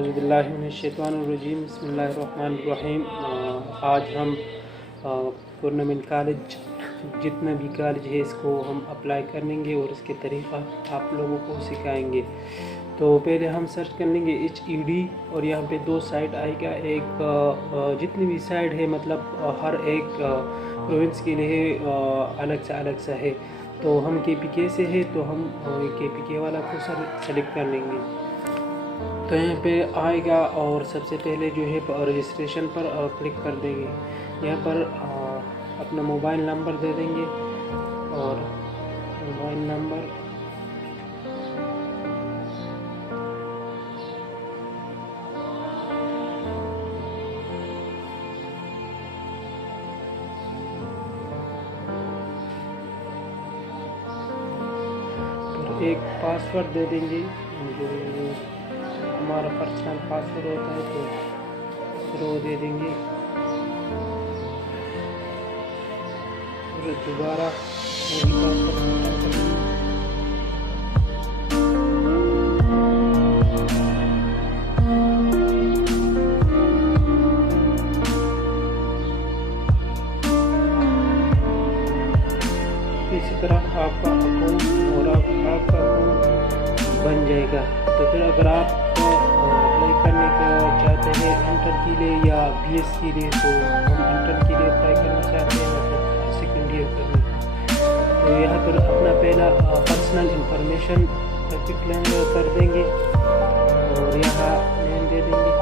औज़ुबिल्लाहिमिनश्शैतानिर्रजीम बिस्मिल्लाहिर्रहमानिर्रहीम। आज हम गवर्नमेंट कॉलेज जितना भी कॉलेज है इसको हम अप्लाई करेंगे और इसके तरीक़ा आप लोगों को सिखाएंगे। तो पहले हम सर्च कर लेंगे HED और यहाँ पे दो साइट आएगा। एक जितनी भी साइट है मतलब हर एक प्रोविंस के लिए अलग सा है। तो हम KPK से है तो हम KPK वाला को सेलेक्ट कर लेंगे। तो यहाँ पे आएगा और सबसे पहले जो है रजिस्ट्रेशन पर क्लिक कर देंगे। यहाँ पर अपना मोबाइल नंबर दे देंगे और मोबाइल नंबर और एक पासवर्ड दे देंगे जो हमारा पर्सनल पासवर्ड होता है तो फिर वो दे देंगे। फिर दोबारा इसी तरह आपका अकाउंट और आपका अकाउंट बन जाएगा। तो फिर अगर आप अप्लाई करने का चाहते हैं इंटर के लिए या BS के लिए तो हम इंटर के लिए अप्लाई करना चाहते हैं मतलब सेकेंड ईयर करने का। तो यहाँ पर अपना पहला पर्सनल इंफॉर्मेशन कर देंगे और यहाँ नेम दे देंगे।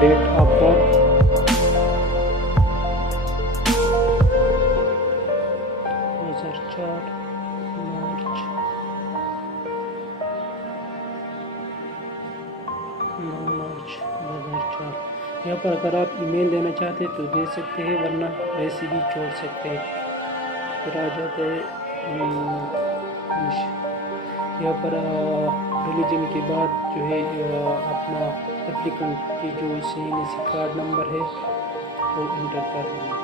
डेट ऑफ बर्थ, 2004 मार्च 9 मार्च 2004। यहाँ पर अगर आप ईमेल देना चाहते हैं तो दे सकते हैं वरना वैसे भी छोड़ सकते हैं। फिर आ जाते हैं यहाँ पर रिलीजन के बाद जो है अपना एप्लीकेंट की जो CNC कार्ड नंबर है वो इंटर कर देंगे।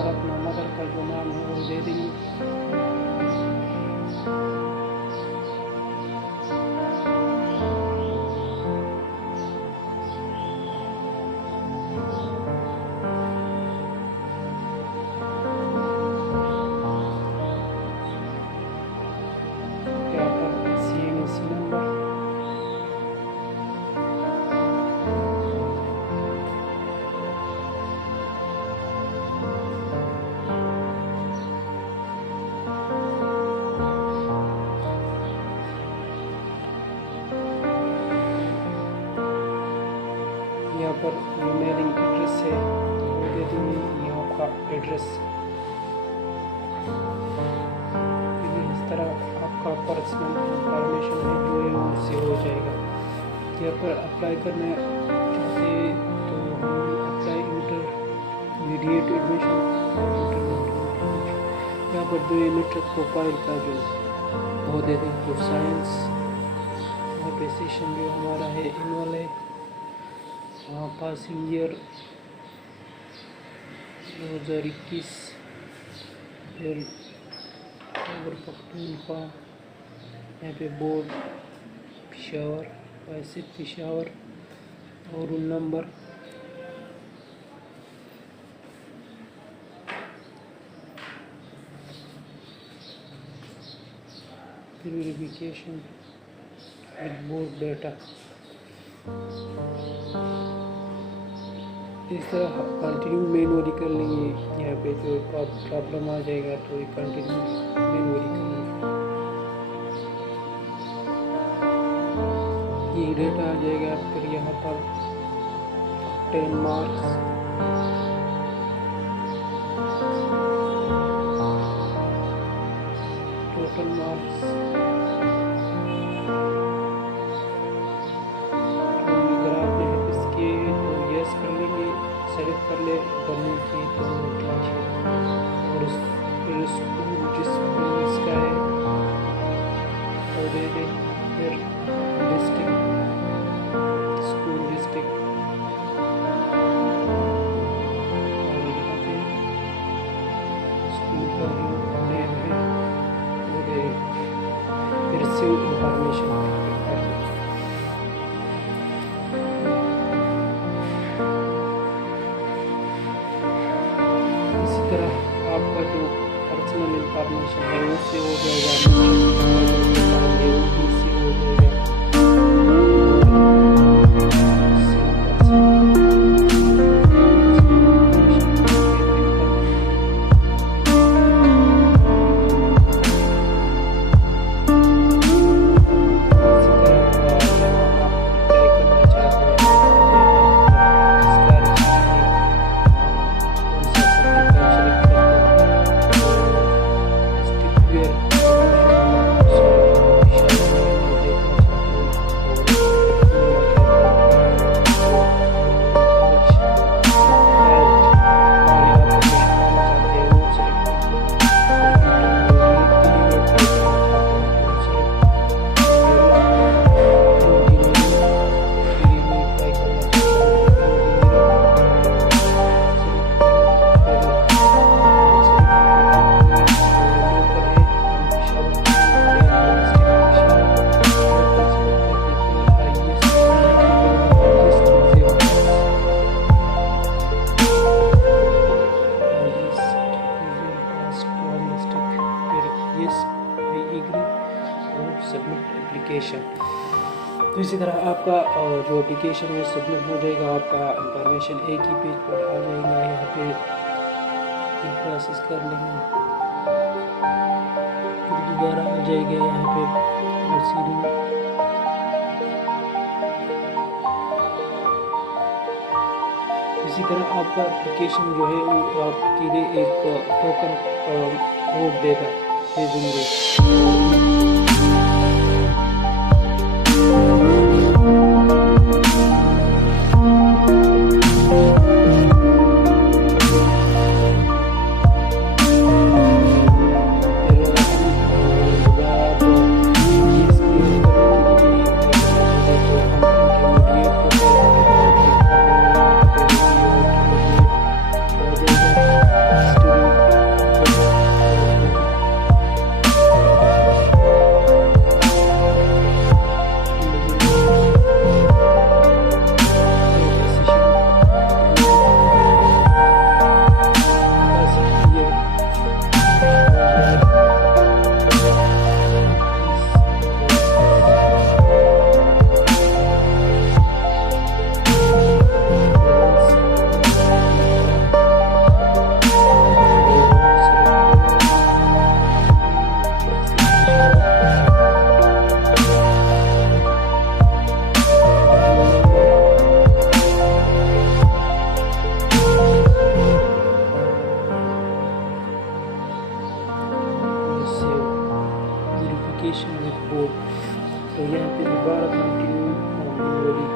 अपना मदर का जो नाम है वो दे देंगे। यहाँ पर CNC नंबर यहाँ पर मेलिंग एड्रेस है वो दे देंगे। यहाँ का एड्रेस इस तरह आप आपका पर्सनल इंफॉर्मेशन है जो है वो सेव हो जाएगा। यहाँ पर अप्लाई करना चाहते हैं तो हम अप्लाई इंटरमीडिएट एडमिशन, यहाँ पर 2 यूनिट प्रोफाइल का जो वो दे दें तो साइंस, यहाँ पे सेशन जो हमारा है एनुअल है, पासिंग ईयर 2021, फिर पख्तूनख्वा, यहाँ पे बोर्ड पेशावर, पैसे पेशावर, और रोल नंबर, फिर वेरिफिकेशन विद बोर्ड डाटा। इस तरह कंटिन्यू मैनुअली कर लेंगे। यहाँ पे जो प्रॉब्लम आ जाएगा तो ये कंटिन्यू मैनुअली कर लेंगे। ये डेटा आ जाएगा, फिर यहाँ पर 10 मार्क्स, टोटल मार्क्स, अगर आपने इसके तो यस कर लेंगे, सेलेक्ट कर ले बनने की तो ठीक है। और फिर स्कूल जिस इसका है वो दे दें, फिर डिस्ट्रिक्ट, स्कूल डिस्ट्रिक्ट, और यहाँ पे स्कूल का नेम है वो दे, फिर सेव इंफॉर्मेशन कर दें। इसी तरह आपका जो पर्सनल इंफॉर्मेशन है वो सेव हो जाएगा, सबमिट एप्लीकेशन। तो इसी तरह आपका जो एप्लीकेशन है सबमिट हो जाएगा, आपका इंफॉर्मेशन एक ही पेज पर आ जाएगा। यहाँ पे ये प्रोसेस कर लेंगे, फिर दोबारा आ जाएगा यहाँ पे प्रोसीडिंग, इसी तरह आपका एप्लीकेशन जो है वो आपके लिए एक टोकन कोड देगा, दे देंगे। बोर्ड। तो यहाँ पे दोबारा कंटिन्यू मैनुअली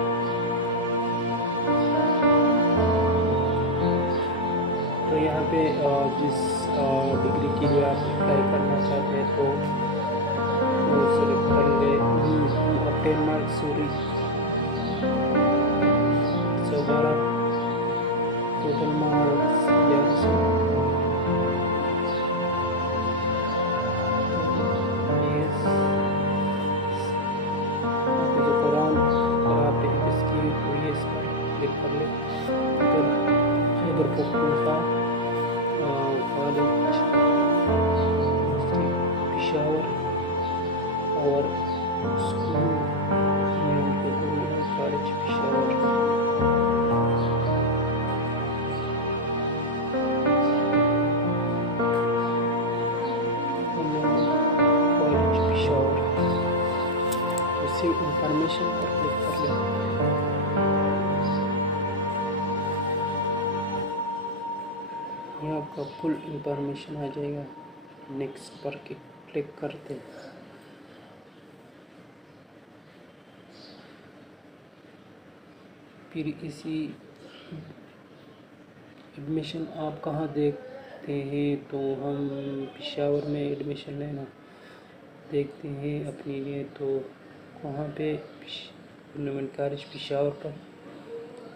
तो यहाँ पे जिस डिग्री के लिए आप अप्लाई करना चाहते हैं तो सेलेक्ट कर ले। Obtain marks sorry 112 total marks 1100। जो कुरान कराते हैं इसकी ये इस पर क्लिक कर ले। खैबर पख्तूनख्वा कॉलेज पेशावर और school college Peshawar. College Peshawar उसी इंफॉर्मेशन पर क्लिक कर लें। ये आपका फुल इंफॉर्मेशन आ जाएगा। नेक्स्ट पर क्लिक करते हैं। फिर इसी एडमिशन आप कहाँ देखते हैं तो हम पेशावर में एडमिशन लेना देखते हैं अपने लिए। तो वहाँ पे गवर्नमेंट कॉलेज पेशावर पर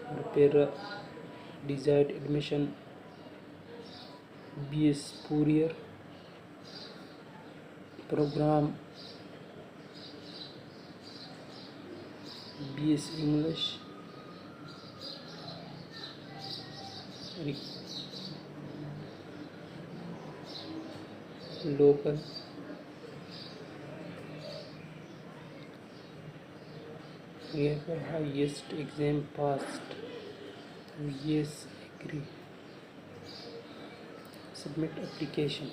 और फिर desired admission BS four year program BS English local highest exam passed yes agree submit application.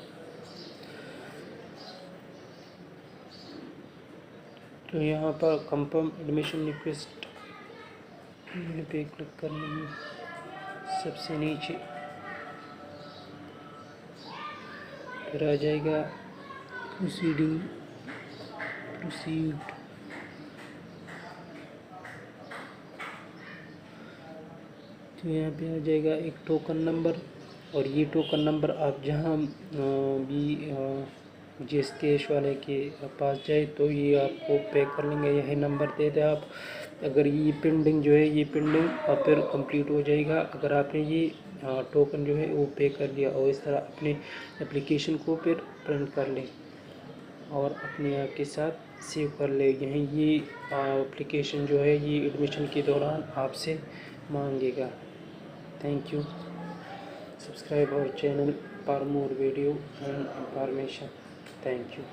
तो यहाँ पर कंफर्म एडमिशन रिक्वेस्ट पे क्लिक कर लेंगे सबसे नीचे। फिर आ जाएगा प्रोसीड। तो यहाँ पे आ जाएगा एक टोकन नंबर और ये टोकन नंबर आप जहाँ भी जिस कैश वाले के पास जाए तो ये आपको पे कर लेंगे। यही नंबर दे दे आप। अगर ये पेंडिंग जो है ये पेंडिंग और फिर कंप्लीट हो जाएगा अगर आपने ये टोकन जो है वो पे कर लिया। और इस तरह अपने एप्लीकेशन को फिर प्रिंट कर लें और अपने आप के साथ सेव कर ले। यहीं ये एप्लीकेशन जो है ये एडमिशन के दौरान आपसे मांगेगा। Thank you. Subscribe our channel for more video and information. Thank you.